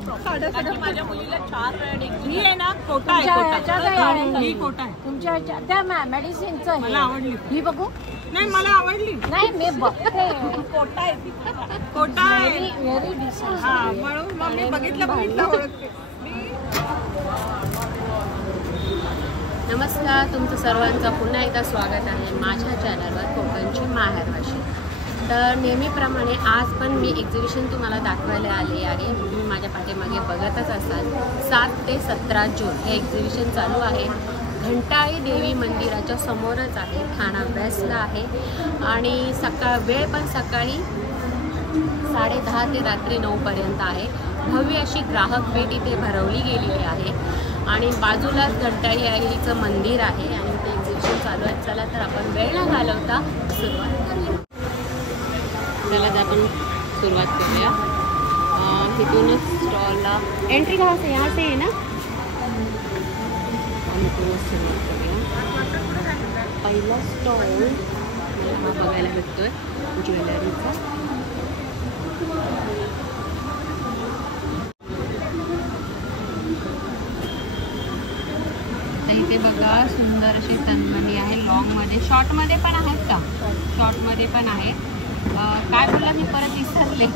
माझ्या मुलीला 4 ही आहे ना कोटा आहे ही कोटा आहे तुमच्या त्या मेडिसिनचं मला आवडली ही बघू नाही मला आवडली नाही मी बघते कोटा आहे कोटा आहे व्हेरी डिसेंट हा म्हणून मग मी बघितलं ओळखते. नमस्कार, तुमचं सर्वांचं पुन्हा एकदा स्वागत आहे माझ्या चॅनलवर कोकणची माहेरवाशी. तर नेहमीप्रमाणे आज पण मी एक्झिबिशन तुम्हाला दाखवायला आले आहे. तुम्ही माझ्या पाठीमागे बघतच असाल. 7 ते 17 जून हे एक्झिबिशन चालू आहे. घंटाळी देवी मंदिराच्या समोरच आहे, ठाणा वेस्टला आहे. आणि वेळ पण सकाळी 10:30 ते रात्री 9 पर्यंत आहे. भव्य अशी ग्राहक भेट इथे भरवली गेलेली आहे आणि बाजूलाच घंटाळी आईचं मंदिर आहे आणि ते एक्झिबिशन चालू आहे. चला तर आपण वेळ न घालवता सुरुवात करूया. चला तर आपण सुरुवात करूया. इथूनच स्टॉलला एंट्री कहाँ से यहाँ से है ना. सुरुवात करूया. पहिला स्टॉल हा बघायला भेटतोय ज्वेलरीचा. इथे बघा सुंदर अशी तन्मणी आहे. लॉंगमध्ये शॉर्टमध्ये पण आहेत का? शॉर्टमध्ये पण आहे. काय बोलला मी परत विसरले.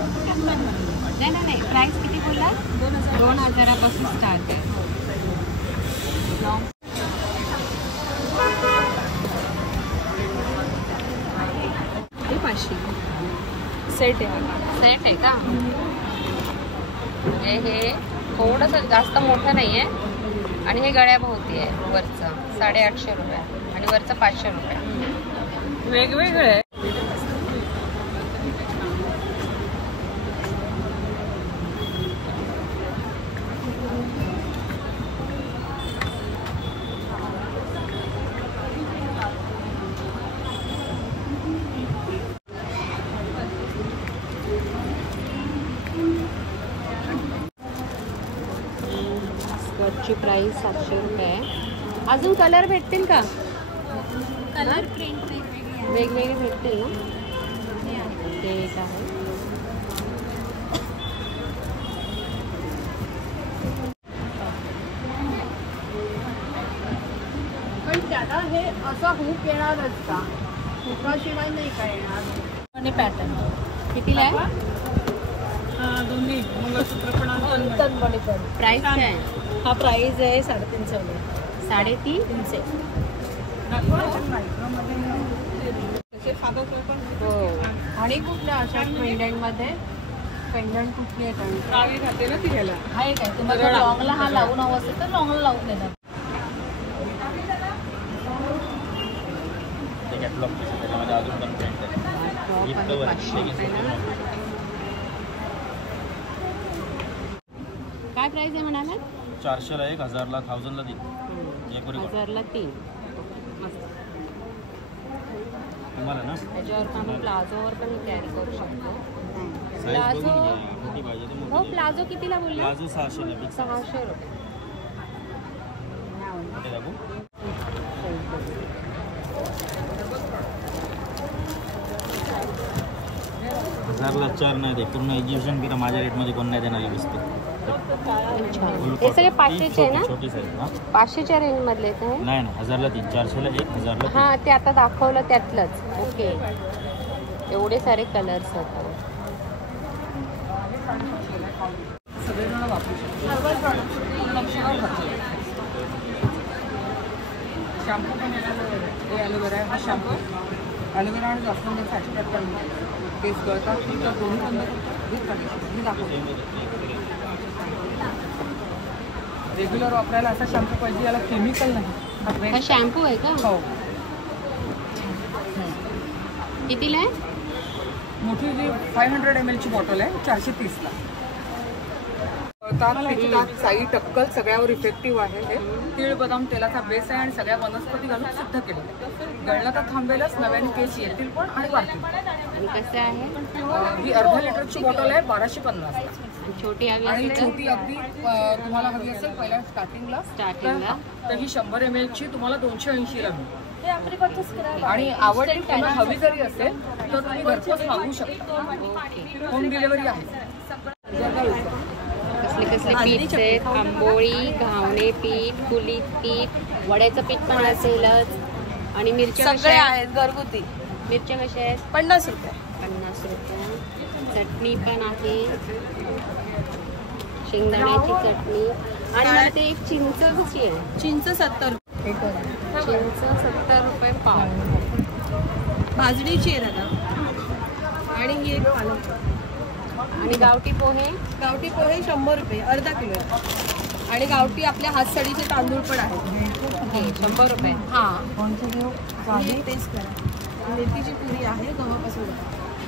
नाही प्राईस किती बोलला? 2000 स्टार्ट आहे. लॉंग 500 सेट आहे का? हे थोडंसं जास्त मोठं नाही आहे आणि हे गळ्याभोवती आहे. वरचं 850 रुपये आणि वरचं 500 रुपये. वेगवेगळे आहे. ची प्राइस 700 रुपये आहे. अजून कलर भेटतील का? कलर प्रिंट वेगवेगळे भेटतील ना. ते एक आहे. पण त्याला हे असा हुक येणारच का? हुकाशिवाय नाही का येणार. आणि पॅटर्न कितीला आहे? दोन्ही मंगळसूत्र पण प्राइस काय? हा प्राइस आहे 350. 350. हो. आणि कुठल्या अशा पेंडंटमध्ये पेंडंट कुठली आहे घाते ना ती घ्यायला आहे काय? तुम्हाला लॉंगला हा लावून हवं असेल तर लॉंगला लावून देणार. काय प्राइस आहे म्हणाला? 400 ला 1, 1000 ला 1000 ला 3. 1000 ला 3. तुम्हाला ना त्याच्यावर आपण प्लाझोवर पण कॅरी करू शकतो. प्लाझो हो प्लाझो कितीला बोलला? प्लाझो 600 ला 600 रुपये. 1000 ला 4 नाही दे. पूर्ण एक्झिबिशन किंवा माझ्या रेटमध्ये कोण नाही देणार वस्तू. हे सगळे 500चे आहे ना? छोटी साईज ना. 500च्या रेंज मधले आहेत. नाही 1000 ला 3, 400 ला 1, 1000 ला 3. हां ते आता दाखवलं त्यातलंच. ओके. एवढे सारे कलर्स आहेत. सगळेजण वापरू शकतो. शॅम्पू पण हे ॲलोवेरा आहे. हा शॅम्पू ॲलोवेरा आणि जास्वंदाचा एक्स्ट्रॅक्ट करून केस गळतात. दोन्ही बंद दाखवतो. रेग्युलर वापरायला असा शॅम्पू पाहिजे. याला केमिकल नाही. हा शॅम्पू आहे का? हो. कितीला आहे? मोठी जी 500 ml ची बॉटल आहे 430 ला. साई टक्कल सगळ्यावर इफेक्टिव्ह आहे. हे तीळ बदाम तेलाचा बेस आहे आणि सगळ्या वनस्पती घालून सिद्ध केलं. गळणं तर थांबेलच, नव्याने केस येतील पण आणि वाढतील. आणि कसं आहे? ही अर्धा लिटरची बॉटल आहे 1250 ला. छोटी हवी आणि असेल छोटी अगदी तुम्हाला हवी असेल पहिल्या स्टार्टिंगला तर ही 100 ml ची तुम्हाला 280 ला मिळेल. आणि आवडली पुन्हा हवी जरी असेल तर तुम्ही घरपोच मागवू शकता. होम डिलिव्हरी आहे. कसले कसले पीठ आहेत, आंबोळी, घावणे पीठ, कुलीत पीठ, वड्याचं पीठ पण असेलच. आणि मिरच्या कशा आहेत? घरगुती. मिरच्या कशा आहेत? 50 रुपये. 50 रुपये. चटणी पण आहे, शेंगदाण्याची चटणी. आणि मला ते एक चिंच कशी आहे? चिंच 70 रुपये. चिंच 70 रुपये पाव. भाजणीची आहे दादा. आणि ही एक पालक. आणि गावठी पोहे? गावठी पोहे 100 रुपये, अर्धा किलो आहे. आणि गावठी आपल्या हातसडीचे तांदूळ पण आहेत. 100 रुपये. हां, टेस्ट करा. मेथीची पुरी आहे गव्हापासून.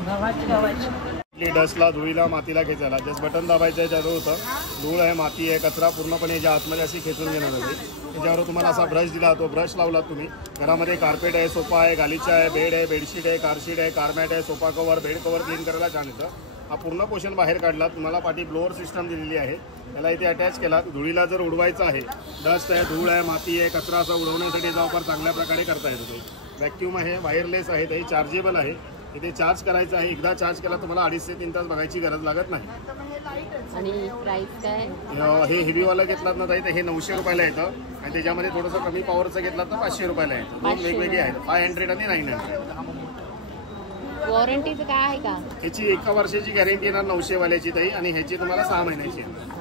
गव्हाची डस्टला, धुळीला, मातीला खेचायला जस्ट बटन दाबायचं आहे. त्याचं होतं धूळ आहे, माती आहे, कचरा पूर्णपणे याच्या आतमध्ये अशी खेचून घेणार होती. त्याच्यावर तुम्हाला असा ब्रश दिला, तो ब्रश लावला तुम्ही. घरामध्ये कार्पेट आहे, सोफा आहे, गालीचा आहे, बेड आहे, बेडशीट आहे, कारशीट आहे, कारमॅट आहे, sofa cover, bed cover clean करायला छान येतं. हा पूर्ण पोर्शन बाहेर काढला. तुम्हाला पाठी ब्लोअर सिस्टम दिलेली आहे, त्याला इथे अटॅच केला. धुळीला जर उडवायचं आहे, डस्ट आहे, धूळ आहे, माती आहे, कचरा असा उडवण्यासाठी याचा वापर चांगल्या प्रकारे करता येतो. ते व्हॅक्यूम आहे, वायरलेस आहे, ते चार्जेबल आहे. इथे चार्ज करायचं आहे. एकदा चार्ज केला तुम्हाला 2.5 ते 3 तास बघायची गरज लागत नाही. आणि प्राइस काय? हे हेवीवाला घेतलात ना ताई, तर हे 900 रुपयाला येतं. आणि त्याच्यामध्ये थोडंसं कमी पॉवरचं घेतलात तर 500 रुपयाला येतं. दोन वेगवेगळे आहेत, 500 आणि 900. वॉरंटीचं काय आहे का? ह्याची 1 वर्षाची गॅरंटी येणार 900 वाल्याची ताई, आणि ह्याची तुम्हाला 6 महिन्याची येणार.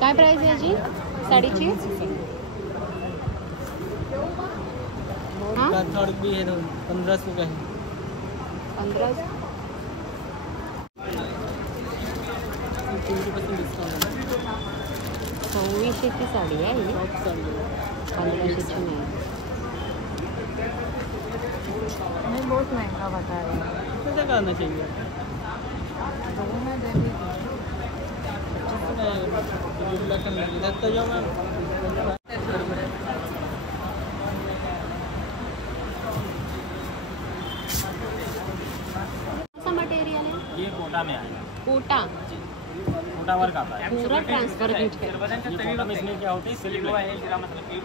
काय प्राइस आहे याची साडीची? हां, 1500 रुपये. 1500. 2400ची साडी आहे ही, 1500ची नाही. बहुत महंगा बता रहे हैं. कैसा करना चाहिए? मटेरियल है ये कोटा में आएगा. कोटा कोटा वर्क आता है. पूरा ट्रांसफर भेट है. कोटा में इसमें क्या होती है, स्लिप है.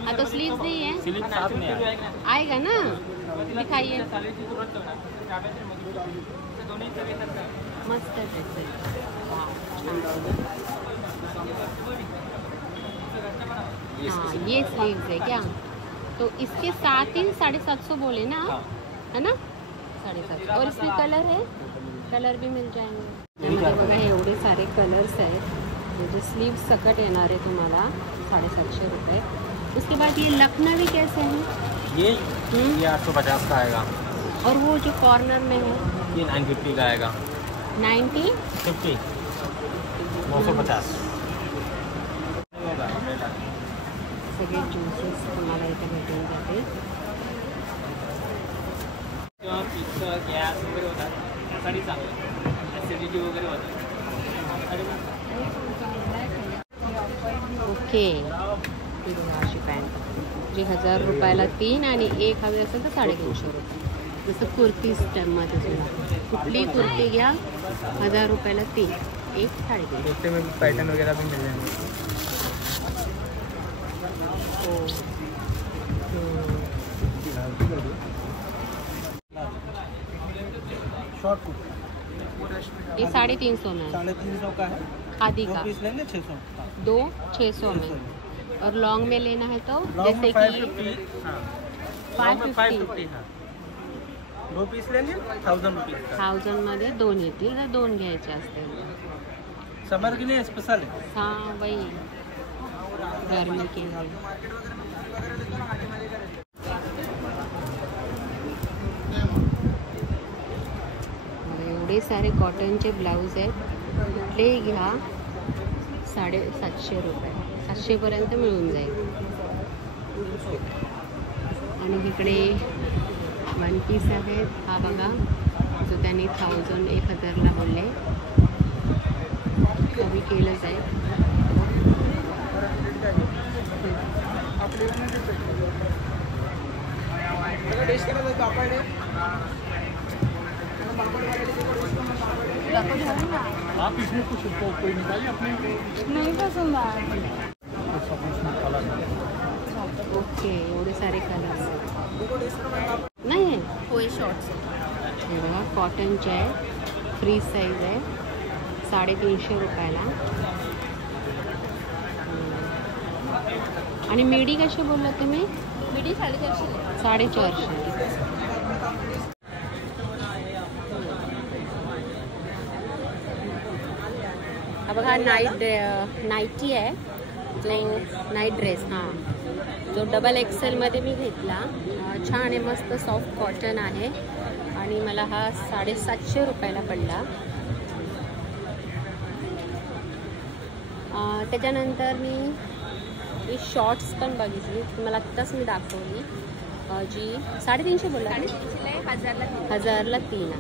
हाँ तो स्लीव्स नहीं है, स्लिप साथ में आएगा. आएगा ना, दिखाइए. मस्त है. हाँ ये स्लीव्स है क्या? तो इसके साथ ही 750 बोले ना आप, है ना? 750. और इसमें कलर है, कलर भी मिल जाएंगे. यामध्ये बघा एवढे सारे कलर्स आहेत. म्हणजे स्लीव सकट येणार आहे तुम्हाला 750 रुपये. उसके बाद ये लखनवी कैसे है? ये 850 का आएगा. और वो जो कॉर्नर में है ये 950 का आएगा. 90 50 950. सगळे ज्यूसेस तुम्हाला इथे भेटून जातील. गॅस वगैरे होतात त्यासाठी चांगलं, ॲसिडिटी वगैरे होतात. ओके, ही बघा अशी पॅन्ट जी 1000 रुपयाला 3 आणि 1 हवी असेल तर 250 रुपये. जसं कुर्ती स्टॅम्पमध्ये सुद्धा कुठली कुर्ती घ्या 1000 रुपयाला 3, 1 350. कुर्ते में पैटर्न वगैरह भी मिल जाएंगे. शॉर्ट कुर्ती ये 350 में है. 350 का है. खादी 2 का पीस लेंगे 600. 2 600 में. और लॉन्ग में लेना है तो लॉन्ग जैसे में कि 550. हाँ, लॉन्ग में 550. 550. हाँ, 2 पीस लेंगे 1000 रुपीज का. 1000 मध्ये 2 येतील तर 2 घ्यायचे असतील. समर के लिए स्पेशल है. हाँ वही गर्मी के लिए. एवढे सारे कॉटनचे ब्लाऊज आहेत. कुठलेही घ्या 750 रुपये, 700पर्यंत मिळून जाईल. आणि इकडे 1 पीस आहेत. हा बघा जो त्यांनी 1000ला बोलले, कमी केलंच आहे. आप इसमें कुछ कोई निकालिए अपने. नहीं पसंद आया. ओके, एवढे सारे कलर्स नाही आहे. होय शॉर्ट्स. हे बघा कॉटनचे आहे, फ्री साईज आहे, 350 रुपयाला. आणि मिडी कशी बोललात तुम्ही? मिडी 450. 450. हा बघा नाईटी आहे, नाईट ड्रेस. हां, जो डबल एक्सेलमध्ये मी घेतला. छान आहे, मस्त सॉफ्ट कॉटन आहे आणि मला हा 750 रुपयाला पडला. त्याच्यानंतर मी शॉर्ट्स पण बघितली, तुम्हाला आत्ताच मी दाखवली, जी 350 बोलला, 1000ला 3.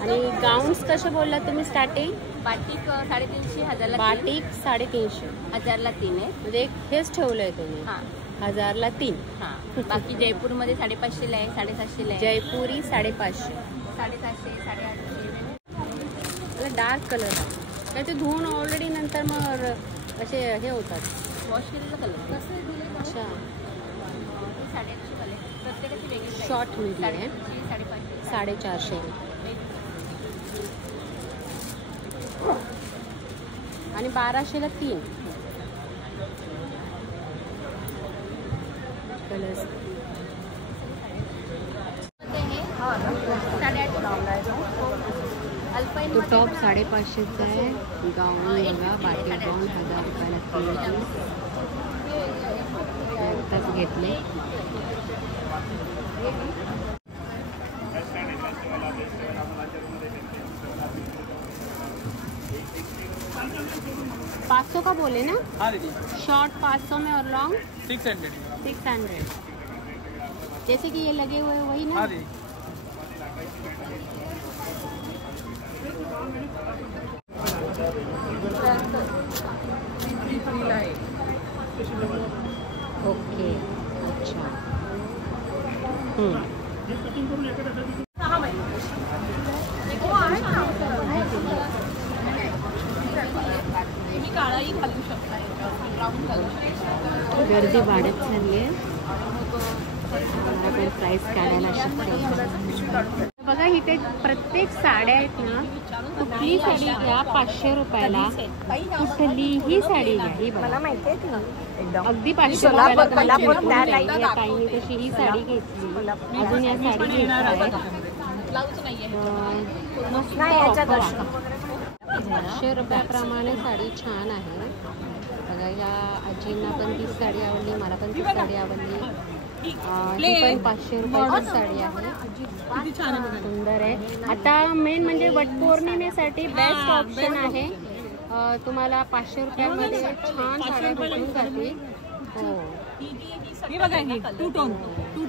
आणि गाऊन्स कसे बोलला तुम्ही स्टार्टिंग? बाटिक 350, 1000ला. बाटिक 350, 1000ला 3 आहे. म्हणजे हेच ठेवलंय तुम्ही. हां 1000ला 3. हां. बाकी जयपूरमध्ये 550ला आहे, 750ला आहे. जयपुरी 550. 750, 850. डार्क कलर आहे काय, ते धुवून ऑलरेडी नंतर मग असे हे होतात. वॉश केलेला कलर कसं दिले? अच्छा, 850 कलर प्रत्येकाची वेगळी. शॉर्ट मिडी आहे, 550. 450. आणि 1200ला 3 कलर्स. तो टॉप 550चा आहे. गाऊन बघा, बाटिक गाऊन 1000 रुपयाला 3 आत्ताच घेतले. $500 का बोले ना? हाँ दीदी, शॉर्ट 500 में और लॉन्ग 600. 600. जैसे कि ये लगे हुए हैं वही ना? हाँ दीदी. ओके, अच्छा. काळाही घालू शकता, ब्राऊन घालू शकता. गर्दी वाढत चालली आहे. आपण प्राइस काढायला शकतो. बघा इथे प्रत्येक साड्या आहेत ना, कुठली साडी घ्या 500 रुपयाला, कुठलीही साडी घ्या. ही बघा, अगदी 500 रुपयाला ताईने तशी ही साडी घेतली. अजून या साडी घेणार आहे. ब्लाऊज नाहीये. 500 रुपयाप्रमाणे साडी छान आहे. बघा, या आजींना पण ती साडी आवडली, मला पण ती साडी आवडली. ही पण 500 रुपयाची साडी आहे, सुंदर आहे. आता मेन म्हणजे वटपौर्णिमेसाठी बेस्ट ऑप्शन आहे. तुम्हाला 500 रुपयामध्ये छान साड्या भेटून जातील. हो, टू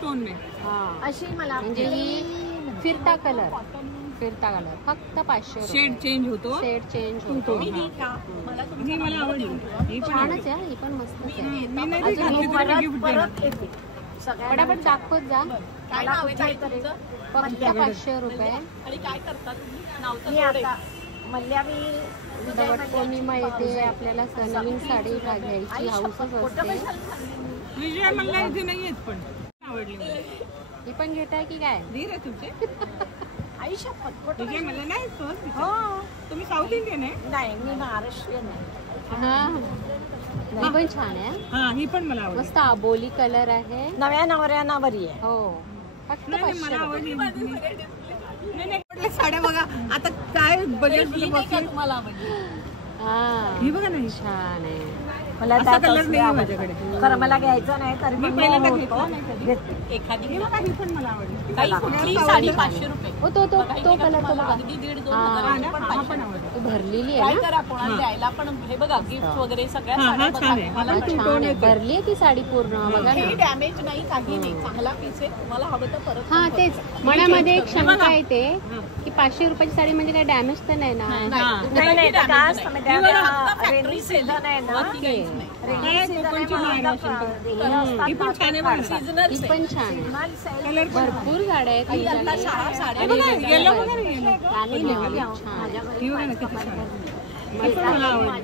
टोन में हां, अशी मला म्हणजे ही फिरता कलर फक्त 500 शेड चेंज होतो. शेड चेंज होतो. ही मला आवडली. ही छानच आहे, ही पण मस्तच आहे. मी नाही घेतली. फटाफट दाखवत जा. फक्त 500 रुपये. आणि काय करतात वटपौर्णिमा येते, आपल्याला नवीन साडी घ्यायची हौसच असते. विजय मला इथे नाही येत, पण आवडली. ही पण घेताय की काय? धीर आहे तुमचे. विजय मला नाही तुम्ही साऊथ इंडियन आहे? नाही, मी महाराष्ट्रीयन आहे. हा, ही पण छान आहे. हा, ही पण मला आवडली. मस्त आबोली कलर आहे. नव्या नवऱ्यानावरी आहे. हो, फक्त मला 500 आवडली. रुपये. नाही साड्या बघा आता काय बजेट मला आवडली. हा, ही बघा ना, छान आहे. मला असा कलर नाही माझ्याकडे. खरं मला घ्यायचं नाही तरी मी पण पहिल्यांदा होतो. घेतली. एखादी ही बघा, ही पण मला आवडली. कुठली साडी 500 रुपये. हो, तो कलर तो बघा. अगदी 1.5-2 हा, हजाराची पण हा 500. पण आवडली. तो भरलेली काय आहे ना. करा कोणाला द्यायला पण हे बघा गिफ्ट वगैरे सगळ्या हा, साड्या हा, छान आहे. बघा. मला आपण छान आहे, भरली आहे ती साडी पूर्ण. बघा हे ना. डॅमेज नाही, काही नाही, चांगला पीस आहे. तुम्हाला हवं तर परत हा, तेच मनामध्ये एक शंका येते की 500 रुपयाची साडी म्हणजे काय डॅमेज तर नाही ना. नाही, हा. रेनी सीझन आहे ना. ओके, काय कोकणची महाराष्ट्र. ही पण छान आहे बघा. ही पण छान आहे. कलर भरपूर गाड्या आहेत तुमच्याकडे. साड्या आणि येलो बघा ना, येलो. छान. ही बघा ना किती छान आहे. ही पण मला आवडली.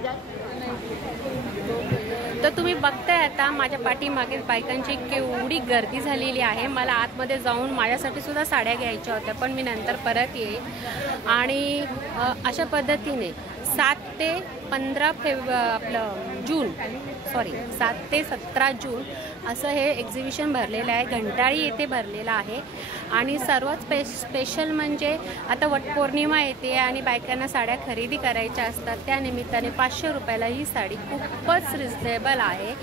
तर तुम्ही बघताय आता माझ्या पाठीमागे बायकांची केवढी गर्दी झालेली आहे. मला आतमध्ये जाऊन माझ्यासाठी सुद्धा साड्या घ्यायच्या होत्या, पण मी नंतर परत येईल. आणि अशा पद्धतीने 7 ते 17 जून असं हे एक्झिबिशन भरलेलं आहे. घंटाळी येथे भरलेलं आहे. आणि सर्वात स्पेशल म्हणजे आता वटपौर्णिमा येते आणि बायकांना साड्या खरेदी करायच्या असतात. त्या निमित्ताने 500 रुपयाला ही साडी खूपच रिजनेबल आहे.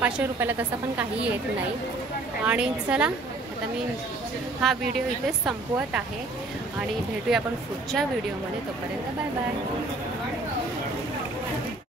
500 रुपयाला तसं पण काही येत नाही. आणि चला आता मी हा व्हिडिओ इथेच संपवत आहे आणि भेटूया आपण पुढच्या व्हिडिओमध्ये. तोपर्यंत बाय बाय.